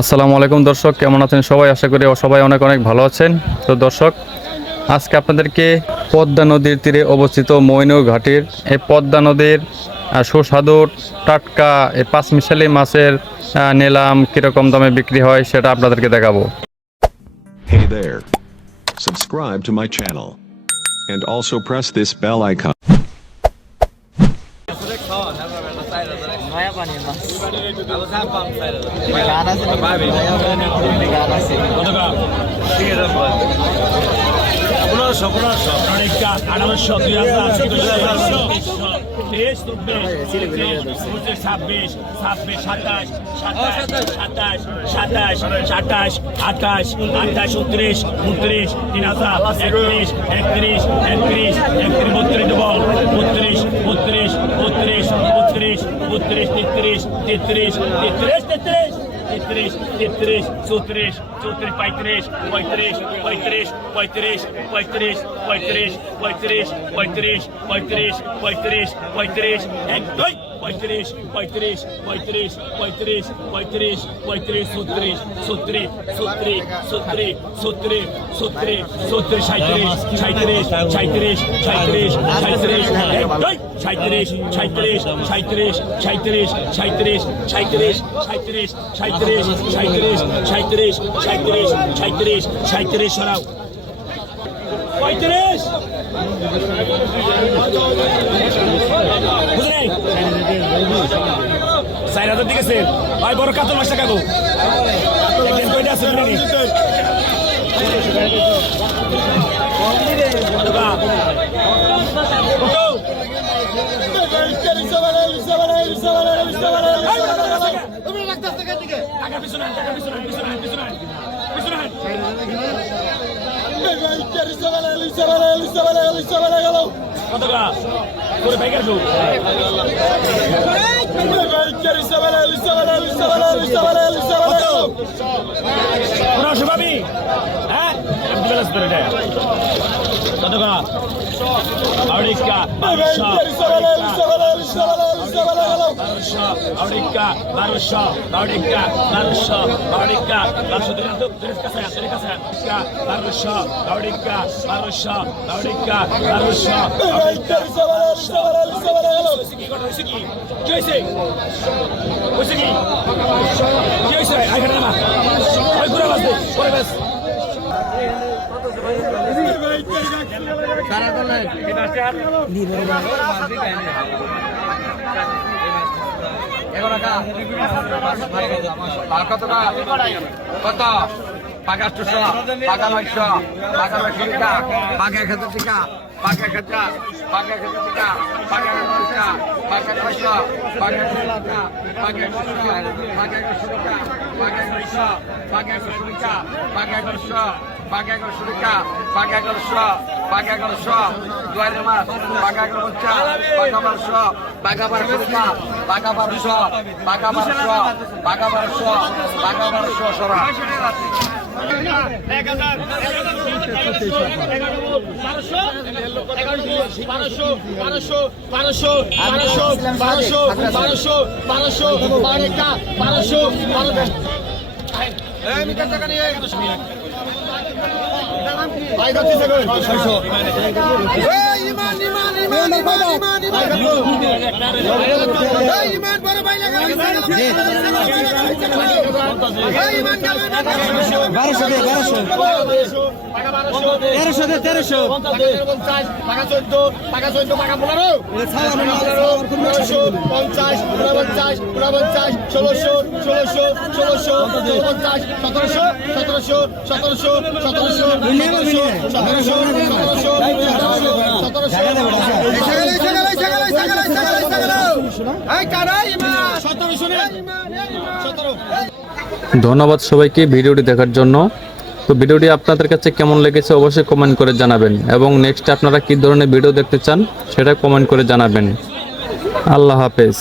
আসসালামু আলাইকুম দর্শক, কেমন আছেন সবাই আশা করি সবাই অনেক অনেক ভালো আছেন তো দর্শক, আজকে আপনাদেরকে পদ্মা নদীর তীরে অবস্থিত মৈনৌ ঘাটির এই পদ্মা নদীর সুস্বাদু টাটকা এই পাঁচমিশালি মাছের নিলাম কীরকম দামে বিক্রি হয় সেটা আপনাদেরকে দেখাবো Hey there. Subscribe to my channel. And also press this. নয়া পানি মাছ গান আছে গান আছে পনেরোশো পনেরোশো আঠারোশো দুই হাজার তেইশ চব্বিশ ছাব্বিশ ছাব্বিশ সাতাশ সাতাশ সাতাশ সাতাশ সাতাশ আঠাশ আঠাশ উনত্রিশ উনত্রিশ তিন হাজার একত্রিশ একত্রিশ একত্রিশ একত্রিশ বত্রিশ sou três, de três, de três, de três, de três. T3, T3, sou três, sou três, pai três, pai três, pai três, pai três, pai três, pai três, pai três, pai três, pai três, pai três, pai três, pai três é três, পঁয়ত্রিশ পঁয়ত্রিশ পঁয়ত্রিশ পঁয়ত্রিশ পঁয়ত্রিশ পঁয়ত্রিশ ছত্রিশ ছত্রিশ ছত্রিশ ছত্রিশ ছত্রিশ ছত্রিশ ছত্রিশ সাঁত্রিশ সাঁত্রিশ সাঁত্রিশ সাঁত্রিশ সাঁত্রিশ সাঁত্রিশ সাঁত্রিশ সাঁত্রিশ সাঁত্রিশ সাঁত্রিশ সাঁত্রিশ সাঁত্রিশ সাঁত্রিশ সাঁত্রিশ সাঁত্রিশ সাঁত্রিশ সাঁত্রিশ সাঁত্রিশ সরাও পঁয়ত্রিশ চার হাজার ঠিক আছে ভাই বড় কাতল মাছটা কাকু কয়টা আছে বিরিয়ানি কত? টাকা পিছনে পনেরোশো পাবি হ্যাঁ কত আমেরিকা বারোশো আমেরিকা বারোশো আমেরিকা বারোশো আমেরিকা বারোশো বারোশো আমেরিকা বারোশো আমেরিকা বারোশো আমেরিকা কি হয়েছে কি হয়েছে কি হয়েছে কি হয়েছে কত পাকা টুসা পাকা লাগসা পাকা লাগসা টিকা পাকা খেতে টিকা পাকা খেতে পাকা খেতে টিকা পাকা খেতে টিকা পাকা লাগসা পাকা টিকা পাকা পাকা বাগেশ্বরীশ বাগেশ্বরিক বাগেশ্বরশ বাগেশ্বরিক বাগেশ্বরশ বাগেশ্বরশ দুয়ারে মাস বাগেশ্বর বাগাবার বাগাবার পাকা বারোশো পাকা বারোশো পাকা বারোশো পাকা বারোশো সরা ভাই ধরতেছে ছয়শো ইমান ইমান বারোশো বারোটা বারোশো তেরোশো দিয়ে তেরোশো টাকা চোদ্দ টাকা চোদ্দ টাকা পনেরো পনেরোশো পঞ্চাশ উনপঞ্চাশ উনপঞ্চাশ ষোলোশো ষোলোশো ষোলোশো পঞ্চাশ সতেরোশো সতেরোশো সতেরোশো সতেরোশো সতেরোশো সতেরোশো সতেরোশো সতেরোশো সতেরো ধন্যবাদ সবাইকে ভিডিওটি দেখার জন্য। তো ভিডিওটি আপনাদের কাছে কেমন লেগেছে অবশ্যই কমেন্ট করে জানাবেন। এবং নেক্সট আপনারা কী ধরনের ভিডিও দেখতে চান সেটা কমেন্ট করে জানাবেন। আল্লাহ হাফেজ।